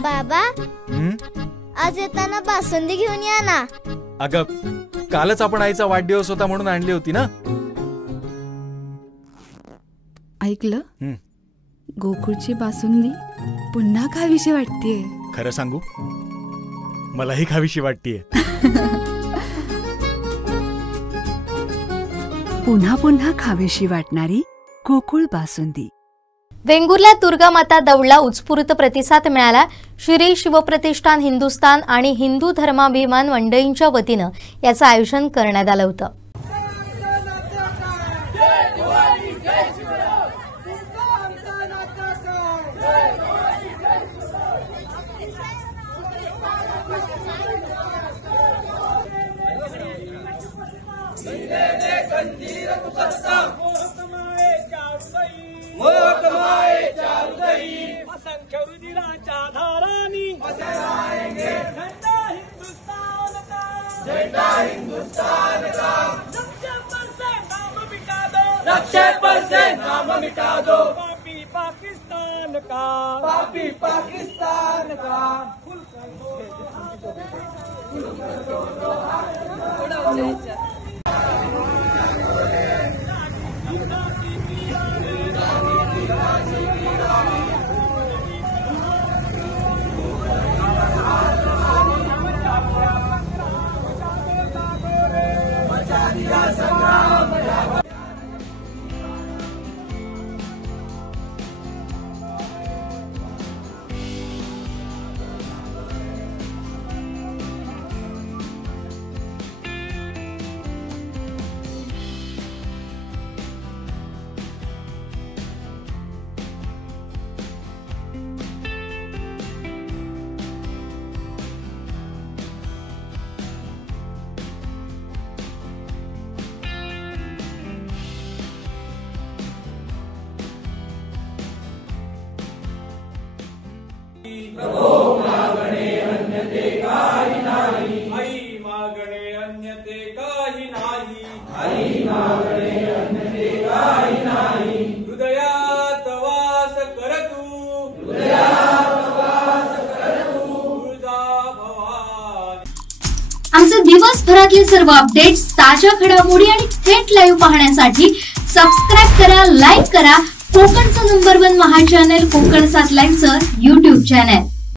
बाबा आज येताना बासुंदी घेऊन या ना। अगं कालच आपण आईचा वाढदिवस होता म्हणून आणली होती ना। ऐकलं, गोकुळची बासुंदी पुन्हा खावीशी वाटतेय। खरं सांगू, मलाही खावीशी वाटतेय। पुन्हा पुन्हा खावीशी वाटणारी गोकुळ बासुंदी। वेंगुर्ला दुर्गा माता दौडला उत्स्फूर्त प्रतिसाद मिळाला। श्री शिवप्रतिष्ठान हिंदुस्थान आणि हिंदू धर्माभिमान मंडळींच्या वतीनं याचं आयोजन करण्यात आलं होतं। नाम मिटा दो पापी पाकिस्तान का, पापी पाकिस्तान का। मागणे अन्यते काही नाही, आई मागणे अन्यते काही नाही, आई मागणे अन्यते काही नाही। हृदयात वास कर तू, हृदयात वास कर तू, तुळजा भवानी। आमचे दिवसभरातले सर्व अपडेट्स, ताज्या घडामोडी आणि थेट लाईव्ह पाहण्यासाठी सबस्क्राइब करा, लाईक करा कोकणचं नंबर 1 महा चॅनल कोकण 7 लाईव्हचं YouTube चॅनल।